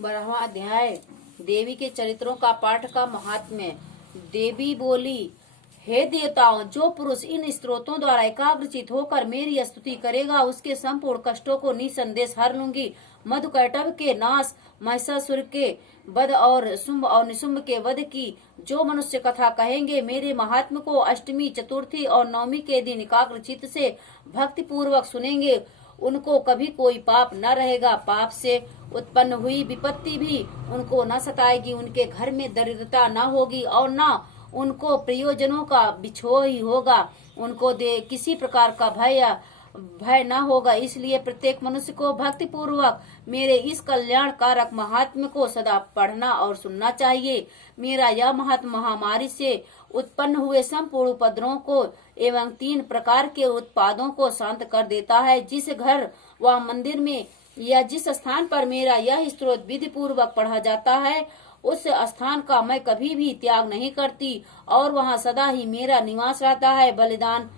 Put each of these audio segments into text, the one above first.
12वां अध्याय देवी के चरित्रों का पाठ का महात्म्य। देवी बोली, हे देवताओं, जो पुरुष इन स्तोत्रों द्वारा एकाग्रचित होकर मेरी स्तुति करेगा उसके संपूर्ण कष्टों को निसंदेश हर लूंगी। मधुकैटभ के नाश, महिषासुर के वध और शुंभ और निशुंभ के वध की जो मनुष्य कथा कहेंगे, मेरे महात्म को अष्टमी, चतुर्थी और नवमी के दिन एकाग्रचित से भक्ति पूर्वक सुनेंगे, उनको कभी कोई पाप न रहेगा। पाप से उत्पन्न हुई विपत्ति भी उनको न सताएगी। उनके घर में दरिद्रता न होगी और न उनको प्रयोजनों का बिछोह ही होगा। उनको किसी प्रकार का भय न होगा। इसलिए प्रत्येक मनुष्य को भक्ति पूर्वक मेरे इस कल्याण कारक महात्म्य को सदा पढ़ना और सुनना चाहिए। मेरा यह महात्म्य महामारी से उत्पन्न हुए संपूर्ण उपद्रवों को एवं 3 प्रकार के उत्पादों को शांत कर देता है। जिस घर व मंदिर में या जिस स्थान पर मेरा यह स्तोत्र विधि पूर्वक पढ़ा जाता है, उस स्थान का मैं कभी भी त्याग नहीं करती और वहाँ सदा ही मेरा निवास रहता है। बलिदान,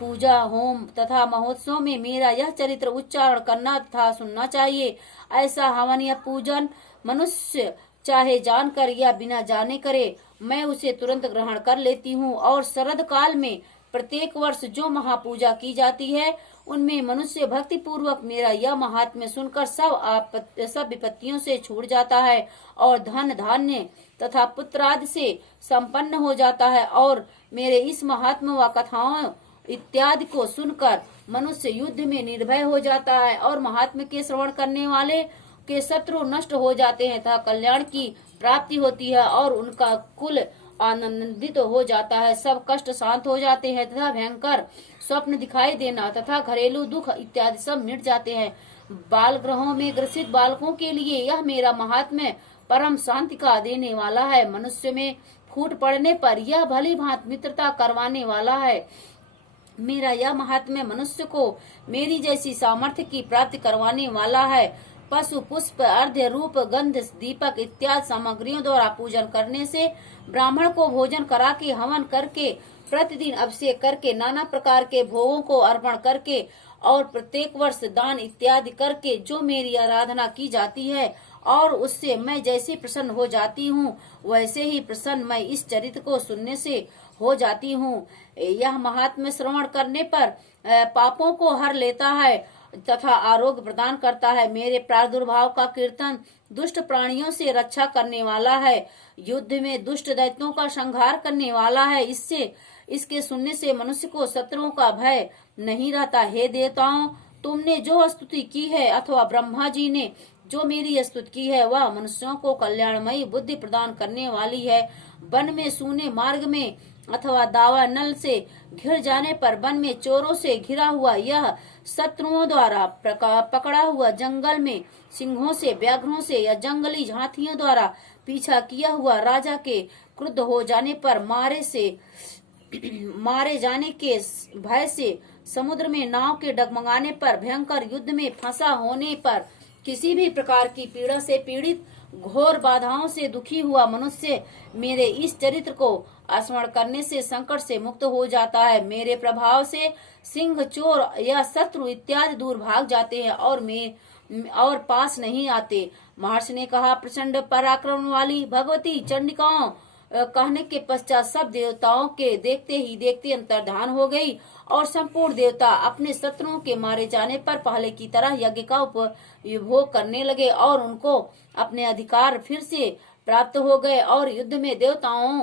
पूजा, होम तथा महोत्सव में मेरा यह चरित्र उच्चारण करना तथा सुनना चाहिए। ऐसा हवन या पूजन मनुष्य चाहे जानकर या बिना जाने करे, मैं उसे तुरंत ग्रहण कर लेती हूँ। और शरद काल में प्रत्येक वर्ष जो महापूजा की जाती है, उनमें मनुष्य भक्ति पूर्वक मेरा यह महात्म्य सुनकर सब विपत्तियों से छूट जाता है और धन धान्य तथा पुत्रादि से संपन्न हो जाता है। और मेरे इस महात्म्य व कथाओं इत्यादि को सुनकर मनुष्य युद्ध में निर्भय हो जाता है और महात्म्य के श्रवण करने वाले के शत्रु नष्ट हो जाते हैं तथा कल्याण की प्राप्ति होती है और उनका कुल आनंदित हो जाता है। सब कष्ट शांत हो जाते हैं तथा भयंकर स्वप्न दिखाई देना तथा घरेलू दुख इत्यादि सब मिट जाते हैं। बाल ग्रहों में ग्रसित बालकों के लिए यह मेरा महात्म्य परम शांति का देने वाला है। मनुष्य में फूट पड़ने पर यह भली भांति मित्रता करवाने वाला है। मेरा यह महात्म्य मनुष्य को मेरी जैसी सामर्थ्य की प्राप्ति करवाने वाला है। पशु, पुष्प, अर्घ्य, रूप, गंध, दीपक इत्यादि सामग्रियों द्वारा पूजन करने से, ब्राह्मण को भोजन करा के, हवन करके, प्रतिदिन अभिषेक करके, नाना प्रकार के भोगों को अर्पण करके और प्रत्येक वर्ष दान इत्यादि करके जो मेरी आराधना की जाती है और उससे मैं जैसे प्रसन्न हो जाती हूँ, वैसे ही प्रसन्न मैं इस चरित्र को सुनने से हो जाती हूँ। यह महात्म्य श्रवण करने पर पापों को हर लेता है तथा आरोग्य प्रदान करता है। मेरे प्रादुर्भाव का कीर्तन दुष्ट प्राणियों से रक्षा करने वाला है, युद्ध में दुष्ट दैत्यों का संहार करने वाला है। इसके सुनने से मनुष्य को शत्रुओं का भय नहीं रहता। हे देवताओं, तुमने जो स्तुति की है अथवा ब्रह्मा जी ने जो मेरी स्तुति की है, वह मनुष्यों को कल्याणमयी बुद्धि प्रदान करने वाली है। वन में सूने मार्ग में अथवा दावा नल से घिर जाने पर, वन में चोरों से घिरा हुआ, यह शत्रुओं द्वारा पकड़ा हुआ, जंगल में सिंहों से, व्याघ्रों से या जंगली हाथियों द्वारा पीछा किया हुआ, राजा के क्रुद्ध हो जाने पर, मारे जाने के भय से, समुद्र में नाव के डगमगाने पर, भयंकर युद्ध में फंसा होने पर, किसी भी प्रकार की पीड़ा से पीड़ित, घोर बाधाओं से दुखी हुआ मनुष्य मेरे इस चरित्र को स्मरण करने से संकट से मुक्त हो जाता है। मेरे प्रभाव से सिंह, चोर या शत्रु इत्यादि दूर भाग जाते हैं और पास नहीं आते। महर्षि ने कहा, प्रचंड पराक्रम वाली भगवती चंडिकाओं कहने के पश्चात सब देवताओं के देखते ही देखते अंतर्धान हो गई और संपूर्ण देवता अपने शत्रुओं के मारे जाने पर पहले की तरह यज्ञ का उपभोग करने लगे और उनको अपने अधिकार फिर से प्राप्त हो गए। और युद्ध में देवताओं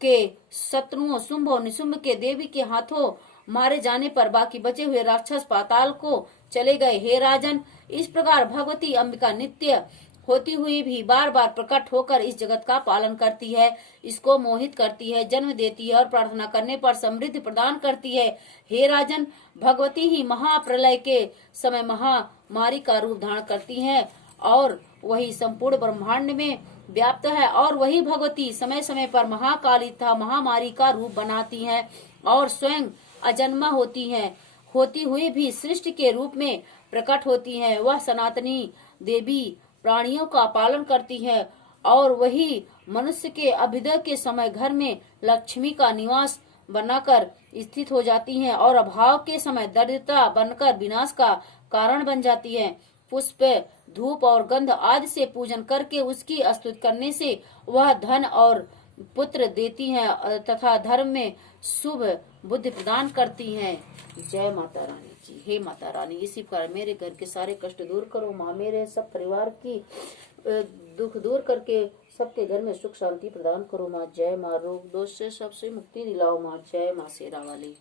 के शत्रुओं शुंभ और निशुंभ के देवी के हाथों मारे जाने पर बाकी बचे हुए राक्षस पाताल को चले गए। हे राजन, इस प्रकार भगवती अंबिका नित्य होती हुई भी बार बार प्रकट होकर इस जगत का पालन करती है, इसको मोहित करती है, जन्म देती है और प्रार्थना करने पर समृद्धि प्रदान करती है। हे राजन, भगवती ही महाप्रलय के समय महामारी का रूप धारण करती है और वही संपूर्ण ब्रह्मांड में व्याप्त है। और वही भगवती समय समय पर महाकाली तथा महामारी का रूप बनाती है और स्वयं अजन्मा होती हुई भी सृष्टि के रूप में प्रकट होती है। वह सनातनी देवी प्राणियों का पालन करती है और वही मनुष्य के अभ्युदय के समय घर में लक्ष्मी का निवास बनाकर स्थित हो जाती हैं और अभाव के समय दरिद्रता बनकर विनाश का कारण बन जाती है। पुष्प, धूप और गंध आदि से पूजन करके उसकी स्तुति करने से वह धन और पुत्र देती हैं तथा धर्म में शुभ बुद्धि प्रदान करती हैं। जय माता रानी जी। हे माता रानी, इसी प्रकार मेरे घर के सारे कष्ट दूर करो माँ, मेरे सब परिवार की दुख दूर करके सबके घर में सुख शांति प्रदान करो माँ। जय माँ, रोग दोष से सबसे मुक्ति दिलाओ माँ। जय माँ शेरा वाली।